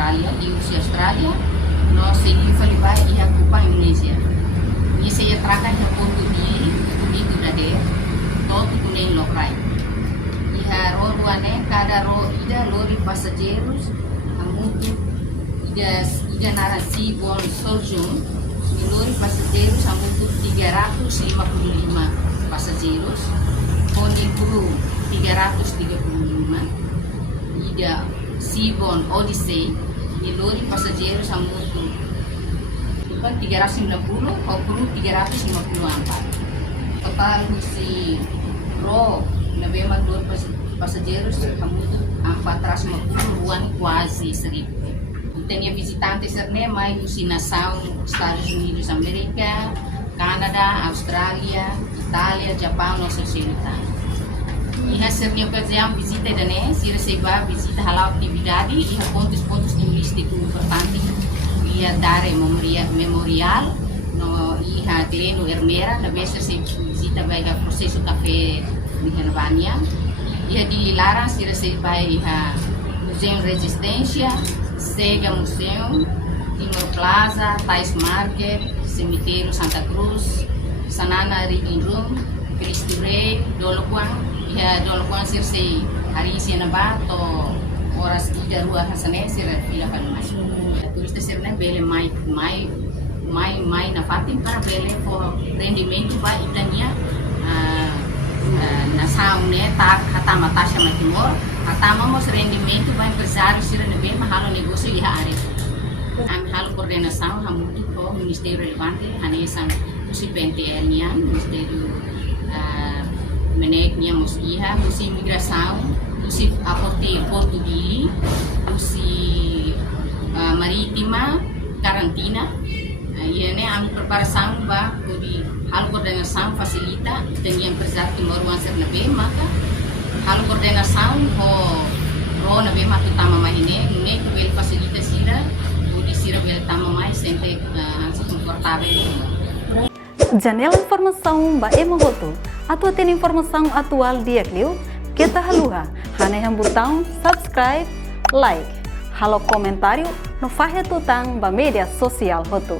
Australia, di Usia Australia, no seguiu falibai ia kupa Indonesia. Ia saya terakan yang pontu di itu dade, todo kuning lokrai. Ia ro ruane kada ro ida lori passageiros, amutu ida narasi bon soljun, lori passageiros amutu 355 passageiros, poni kru 335, ida Seabourn Odyssey, lori passageiros amutu bukan 390 atau kru 354. Total si ro nabema lori passageiros amutu 450 ruan quase 1000. Tem visitantes né, mais si nação Estados Unidos da América, Canadá, Austrália, Itália, Japão, nossa occidental. E recebeu ocasião visita da né, se receba visita halal atividade e pontos turísticos importantes e dar memorial no e terreno Hermera, na vez se visita vai a processo café de Gervania e de Lara se receba Museu Resistência, Sega Museu, Timor Plaza, Thais Market, Cemitério Santa Cruz, Sanana Reading Room, Cristo Rei, Doloquan, ya Doloquan sirse hari isi naba to horas ida rua hasane sir fila kan mas. Turista sirne bele mai na fatin para bele for rendimento ba itania na saune tak hatama tasha matimor hatama mos rendimento ba empresário sirne bele mahalo negócio iha are. Ang halo koordinação hamutu ko Ministério relevante hanesan si PNTL niyan Ministério meneknya musiha musi imigração musi aporte porto di musi maritima karantina ini ang preparação ba di hal koordinação facilita dengan empresário que moram ser na be maka hal koordinação ro na be maka tama mahine ne que bel facilita sira di sira bel tama mais sempre confortável. Janela informação ba emogoto atau tem informação atual dia kliu kita haluha hane yang botão subscribe like halo comentário no fahe tutang ba media sosial hoto.